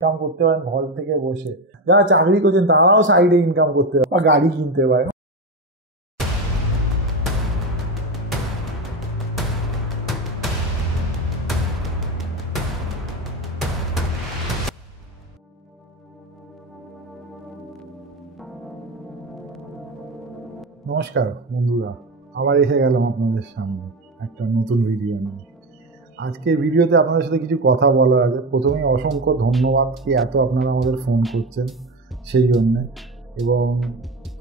Income করতে পারেন ঘর থেকে বসে। যারা চাকরি করছেন তারাও সাইডে ইনকাম করতে পারে বা গাড়ি কিনতে পারে। নমস্কার বন্ধুরা, আবার এসে গেলাম আপনাদের সামনে একটা নতুন ভিডিও নিয়ে। আজকে ভিডিওতে আপনাদের সাথে কিছু কথা বলার আছে। প্রথমেই অসংখ্য ধন্যবাদ কি এত আপনারা আমাদের ফোন করছেন সেই জন্যে। এবং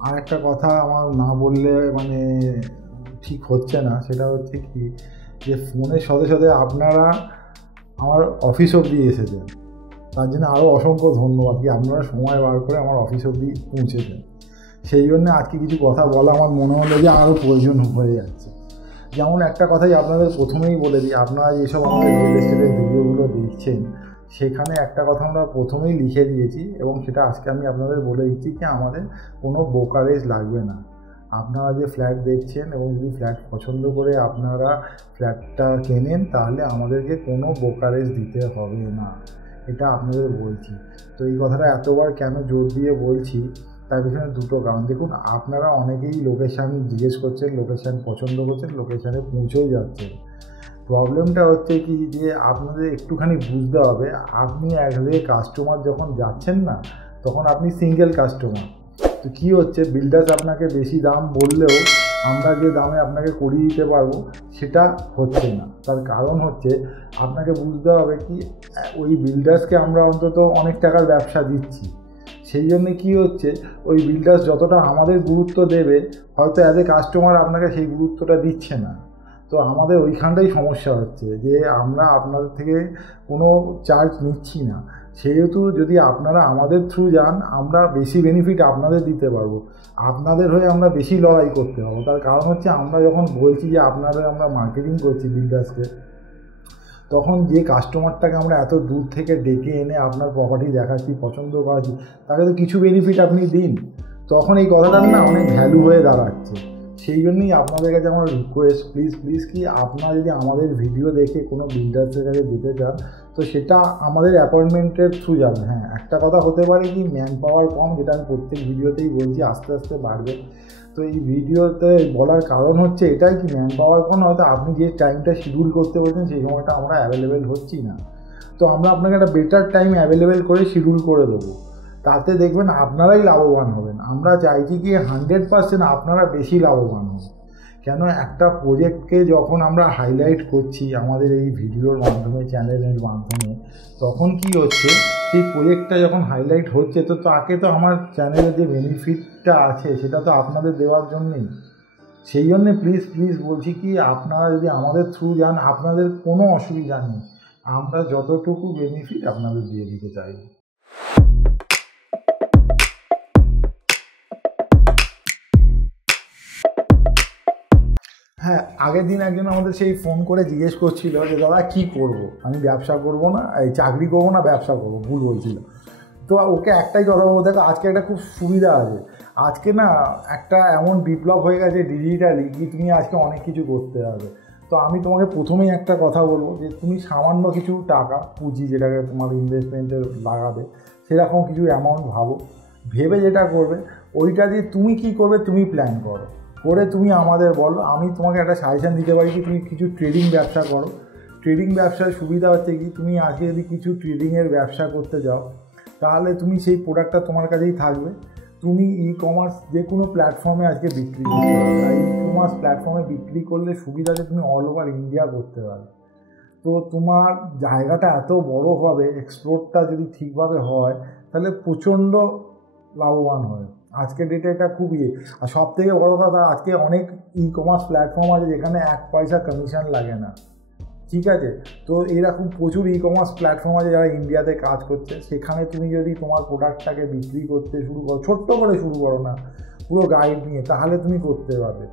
আর একটা কথা আমার না বললে ঠিক হচ্ছে না, সেটা হচ্ছে কি যে ফোনের সাথে সাথে আপনারা আমার অফিস অবধি এসেছেন, তার জন্য আরও অসংখ্য ধন্যবাদ কি আপনারা সময় বার করে আমার অফিস অবধি পৌঁছেছেন। সেই জন্য আজকে কিছু কথা বলা আমার মনে হলো যে আরও প্রয়োজন হয়ে যাচ্ছে। যেমন একটা কথাই আপনাদের প্রথমেই বলে দিই, আপনারা যেসব আমাদের রিয়েল এস্টেটের ভিডিওগুলো দেখছেন সেখানে একটা কথা আমরা প্রথমেই লিখে দিয়েছি এবং সেটা আজকে আমি আপনাদের বলে দিচ্ছি কি আমাদের কোনো ব্রোকারেজ লাগবে না। আপনারা যে ফ্ল্যাট দেখছেন এবং যদি ফ্ল্যাট পছন্দ করে আপনারা ফ্ল্যাটটা কেনেন তাহলে আমাদেরকে কোনো ব্রোকারেজ দিতে হবে না, এটা আপনাদের বলছি। তো এই কথাটা এতবার কেন জোর দিয়ে বলছি তার পিছনে দুটো কারণ। দেখুন, আপনারা অনেকেই লোকেশান জিজ্ঞেস করছেন, লোকেশান পছন্দ করছেন, লোকেশানে পৌঁছেও যাচ্ছেন। প্রবলেমটা হচ্ছে কি যে আপনাদের একটুখানি বুঝতে হবে, আপনি একদিকে কাস্টমার যখন যাচ্ছেন না তখন আপনি সিঙ্গেল কাস্টমার। তো কী হচ্ছে, বিল্ডার্স আপনাকে বেশি দাম বললেও আমরা যে দামে আপনাকে করিয়ে দিতে পারবো সেটা হচ্ছে না। তার কারণ হচ্ছে আপনাকে বুঝতে হবে কি ওই বিল্ডার্সকে আমরা অন্তত অনেক টাকার ব্যবসা দিচ্ছি, সেই জন্যে কী হচ্ছে ওই বিল্ডার্স যতটা আমাদের গুরুত্ব দেবে হয়তো অ্যাজ এ কাস্টমার আপনাকে সেই গুরুত্বটা দিচ্ছে না। তো আমাদের ওইখানটাই সমস্যা হচ্ছে যে আমরা আপনাদের থেকে কোনো চার্জ নিচ্ছি না, সেহেতু যদি আপনারা আমাদের থ্রু যান আমরা বেশি বেনিফিট আপনাদের দিতে পারবো, আপনাদের হয়ে আমরা বেশি লড়াই করতে পারবো। তার কারণ হচ্ছে আমরা যখন বলছি যে আপনাদের আমরা মার্কেটিং করছি বিল্ডার্সকে, তখন যে কাস্টমারটাকে আমরা এত দূর থেকে ডেকে এনে আপনার প্রপার্টি দেখাচ্ছি, পছন্দ করাচ্ছি, তাকে তো কিছু বেনিফিট আপনি দিন, তখন এই কথাটার না অনেক ভ্যালু হয়ে দাঁড়াচ্ছে। সেই জন্যই আপনাদের কাছে আমার রিকোয়েস্ট, প্লিজ কি আপনারা যদি আমাদের ভিডিও দেখে কোনো বিল্ডার্সের কাছে যেতে চান তো সেটা আমাদের অ্যাপয়েন্টমেন্টের থ্রু যাবে। হ্যাঁ, একটা কথা হতে পারে কি ম্যান পাওয়ার কম, যেটা আমি প্রত্যেক ভিডিওতেই বলছি, আস্তে আস্তে বাড়বে। তো এই ভিডিওতে বলার কারণ হচ্ছে এটাই কি ম্যান পাওয়ার কম, হয়তো আপনি যে টাইমটা শিডিউল করতে বলছেন সেই সময়টা আমরা অ্যাভেলেবেল হচ্ছি না, তো আমরা আপনাকে একটা বেটার টাইম অ্যাভেলেবেল করে শিডিউল করে দেবো, তাতে দেখবেন আপনারাই লাভবান হবেন। আমরা চাইছি কি 100% আপনারা বেশি লাভবান হন। কেন, একটা প্রজেক্টকে যখন আমরা হাইলাইট করছি আমাদের এই ভিডিওর মাধ্যমে, চ্যানেলের মাধ্যমে, তখন কি হচ্ছে সেই প্রজেক্টটা যখন হাইলাইট হচ্ছে তো তাকে তো আমার চ্যানেলে যে বেনিফিটটা আছে সেটা তো আপনাদের দেওয়ার জন্যই। সেই জন্যে প্লিজ বলছি কি আপনারা যদি আমাদের থ্রু যান আপনাদের কোনো অসুবিধা নেই, আমরা যতটুকু বেনিফিট আপনাদের দিয়ে দিতে চাইব। হ্যাঁ, আগের দিন একজন আমাদের সেই ফোন করে জিজ্ঞেস করছিল যে দাদা কী করব, আমি ব্যবসা করব না, এই চাকরি করব না ব্যবসা করব, ভুল বলছিল। তো ওকে একটাই কথা বলবো, দেখো আজকে একটা খুব সুবিধা আছে, আজকে না একটা এমন বিপ্লব হয়ে গেছে ডিজিটালি কি তুমি আজকে অনেক কিছু করতে হবে। তো আমি তোমাকে প্রথমেই একটা কথা বলবো যে তুমি সামান্য কিছু টাকা পুঁজি, যেটাকে তোমার ইনভেস্টমেন্টে লাগাবে, সেরকম কিছু অ্যামাউন্ট ভেবে যেটা করবে ওইটা দিয়ে তুমি কি করবে তুমি প্ল্যান করো, করে তুমি আমাদের বলো, আমি তোমাকে একটা সাজেশান দিতে পারি কি তুমি কিছু ট্রেডিং ব্যবসা করো। ট্রেডিং ব্যবসার সুবিধা হচ্ছে কি তুমি আজকে যদি কিছু ট্রেডিংয়ের ব্যবসা করতে যাও তাহলে তুমি সেই প্রোডাক্টটা তোমার কাছেই থাকবে, তুমি ই কমার্স যে কোনো প্ল্যাটফর্মে আজকে বিক্রি করতে পারবে। আর ই কমার্স প্ল্যাটফর্মে বিক্রি করলে সুবিধা যে তুমি অল ওভার ইন্ডিয়া করতে পারবে। তো তোমার জায়গাটা এত বড় হবে, এক্সপোর্টটা যদি ঠিকভাবে হয় তাহলে প্রচণ্ড লাভবান হয়। আজকের ডেটে এটা খুবই, আর সব থেকে বড়ো কথা আজকে অনেক ই কমার্স প্ল্যাটফর্ম আছে যেখানে 1 পয়সা কমিশন লাগে না, ঠিক আছে। তো এরকম প্রচুর ই কমার্স প্ল্যাটফর্ম আছে যারা ইন্ডিয়াতে কাজ করছে, সেখানে তুমি যদি তোমার প্রোডাক্টটাকে বিক্রি করতে শুরু করো, ছোট্ট করে শুরু করো না, পুরো গাইড নিয়ে, তাহলে তুমি করতে পারবে।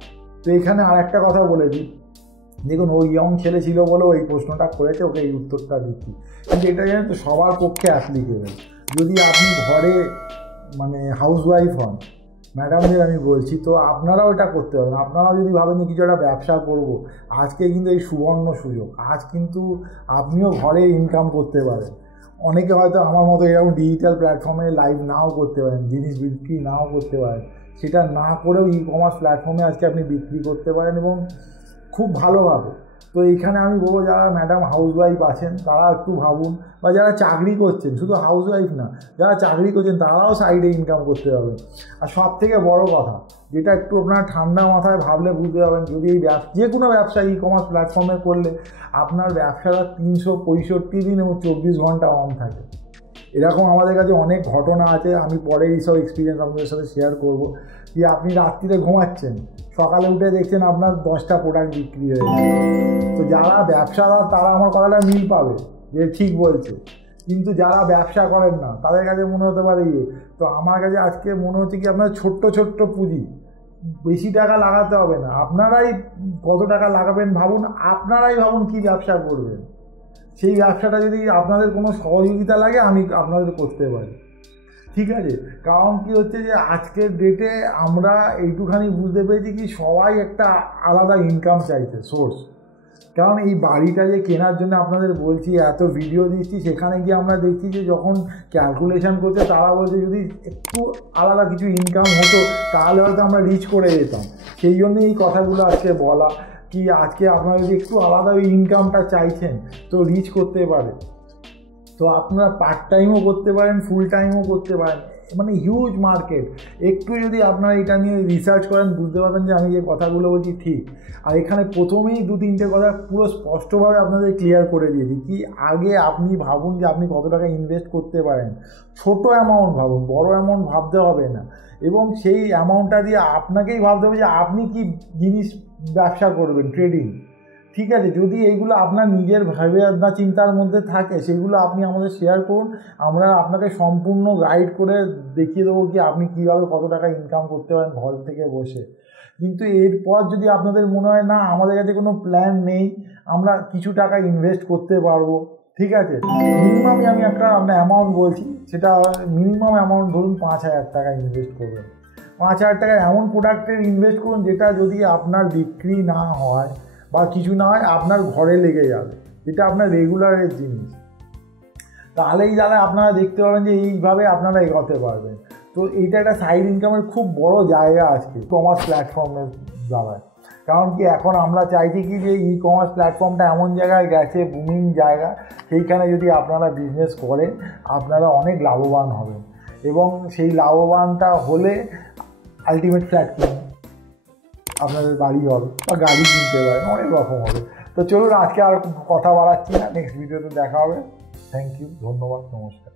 তো এখানে আর একটা কথা বলে দিই, দেখুন ওই ইয়ং ছেলে ছিল বলে ওই প্রশ্নটা করেছে, ওকে এই উত্তরটা দিচ্ছি, কিন্তু এটা জানেন তো সবার পক্ষে অ্যাপ্লিকেবল। যদি আপনি ঘরে হাউসওয়াইফ হন, ম্যাডামদের আমি বলছি, তো আপনারাও এটা করতে পারেন। আপনারাও যদি ভাবেন যে কিছু একটা ব্যবসা করব, আজকে কিন্তু এই সুবর্ণ সুযোগ, আজ কিন্তু আপনিও ঘরে ইনকাম করতে পারেন। অনেকে হয়তো আমার মতো এরকম ডিজিটাল প্ল্যাটফর্মে লাইভ নাও করতে পারেন, জিনিস বিক্রি নাও করতে পারেন, সেটা না করেও ই কমার্স প্ল্যাটফর্মে আজকে আপনি বিক্রি করতে পারেন এবং খুব ভালোভাবে। তো এইখানে আমি বলবো যারা ম্যাডাম হাউসওয়াইফ আছেন তারা একটু ভাবুন, বা যারা চাকরি করছেন, শুধু হাউসওয়াইফ না, যারা চাকরি করছেন তারাও সাইডে ইনকাম করতে পারবেন। আর সব থেকে বড় কথা যেটা একটু আপনার ঠান্ডা মাথায় ভাবলে বুঝতে পারবেন, যদি এই যে কোনো ব্যবসা ই কমার্স প্ল্যাটফর্মে করলে আপনার ব্যবসাটা 365 দিন এবং 24 ঘন্টা অন থাকে। এরকম আমাদের কাছে অনেক ঘটনা আছে, আমি পরে এইসব এক্সপিরিয়েন্স আপনাদের সাথে শেয়ার করব। যে আপনি রাত্রিরে ঘুমাচ্ছেন, সকালে উঠে দেখছেন আপনার 10টা প্রোডাক্ট বিক্রি হয়ে গেছে। তো যারা ব্যবসাদার তারা আমার কথাটা মিল পাবে যে ঠিক বলছে, কিন্তু যারা ব্যবসা করেন না তাদের কাছে মনে হতে পারে তো আমার কাছে আজকে মনে হচ্ছে কি আপনার ছোট্ট ছোট্ট পুঁজি, বেশি টাকা লাগাতে হবে না, আপনারাই কত টাকা লাগাবেন ভাবুন, আপনারাই ভাবুন কী ব্যবসা করবেন। সেই ব্যবসাটা যদি আপনাদের কোনো সহযোগিতা লাগে আমি আপনাদের করতে পারি, ঠিক আছে? কারণ কি হচ্ছে যে আজকের ডেটে আমরা এইটুখানি বুঝতে পেরেছি কি সবাই একটা আলাদা ইনকাম চাইছে সোর্স। কারণ এই বাড়িটা যে কেনার জন্য আপনাদের বলছি, এত ভিডিও দিচ্ছি, সেখানে গিয়ে আমরা দেখছি যে যখন ক্যালকুলেশন করছে তারা বলছে যদি একটু আলাদা কিছু ইনকাম হতো তাহলে হয়তো আমরা রিচ করে যেতাম। সেই জন্য এই কথাগুলো আজকে বলা কি আজকে আপনারা যদি একটু আলাদা ওই ইনকামটা চাইছেন তো রিচ করতে পারে। তো আপনারা পার্ট টাইমও করতে পারেন, ফুল টাইমও করতে পারেন, মানে হিউজ মার্কেট। একটু যদি আপনারা এটা নিয়ে রিসার্চ করেন বুঝতে পারবেন যে আমি যে কথাগুলো বলছি ঠিক। আর এখানে প্রথমেই 2-3টে কথা পুরো স্পষ্টভাবে আপনাদের ক্লিয়ার করে দিয়েছি কি আগে আপনি ভাবুন যে আপনি কত টাকা ইনভেস্ট করতে পারেন, ছোট অ্যামাউন্ট ভাবুন, বড় অ্যামাউন্ট ভাবতে হবে না। এবং সেই অ্যামাউন্টটা দিয়ে আপনাকেই ভাবতে হবে যে আপনি কি জিনিস ব্যবসা করবেন, ট্রেডিং, ঠিক আছে? যদি এইগুলো আপনার নিজের ভাবনা চিন্তার মধ্যে থাকে সেগুলো আপনি আমাদের শেয়ার করুন, আমরা আপনাকে সম্পূর্ণ গাইড করে দেখিয়ে দেবো কি আপনি কীভাবে কত টাকা ইনকাম করতে পারেন ঘর থেকে বসে। কিন্তু এরপর যদি আপনাদের মনে হয় না আমাদের কাছে কোনো প্ল্যান নেই, আমরা কিছু টাকা ইনভেস্ট করতে পারবো, ঠিক আছে, মিনিমামই আমি একটা আপনার অ্যামাউন্ট বলছি, সেটা মিনিমাম অ্যামাউন্ট ধরুন 5,000 টাকা ইনভেস্ট করবেন। 5,000 টাকা এমন প্রোডাক্টের ইনভেস্ট করুন যেটা যদি আপনার বিক্রি না হয় বা কিছু না হয় আপনার ঘরে লেগে যাবে, যেটা আপনার রেগুলারের জিনিস। তাহলেই যারা আপনারা দেখতে পাবেন যে এইভাবে আপনারা এগোতে পারবেন। তো এইটা একটা সাইড ইনকামের খুব বড় জায়গা আজকে কমার্স প্ল্যাটফর্মের দ্বারায়। কারণ কি এখন আমরা চাইছি কি যে ই কমার্স প্ল্যাটফর্মটা এমন জায়গায় গেছে, বুমিং জায়গা, সেইখানে যদি আপনারা বিজনেস করেন আপনারা অনেক লাভবান হবেন। এবং সেই লাভবানটা হলে আলটিমেট ফ্ল্যাট কিনবেন, আপনাদের বাড়ি হবে বা গাড়ি কিনতে পারেন, অনেক রকম হবে। তো চলুন আজকে আর কথা বাড়াচ্ছি না, নেক্সট ভিডিওতে দেখা হবে। থ্যাংক ইউ, ধন্যবাদ, নমস্কার।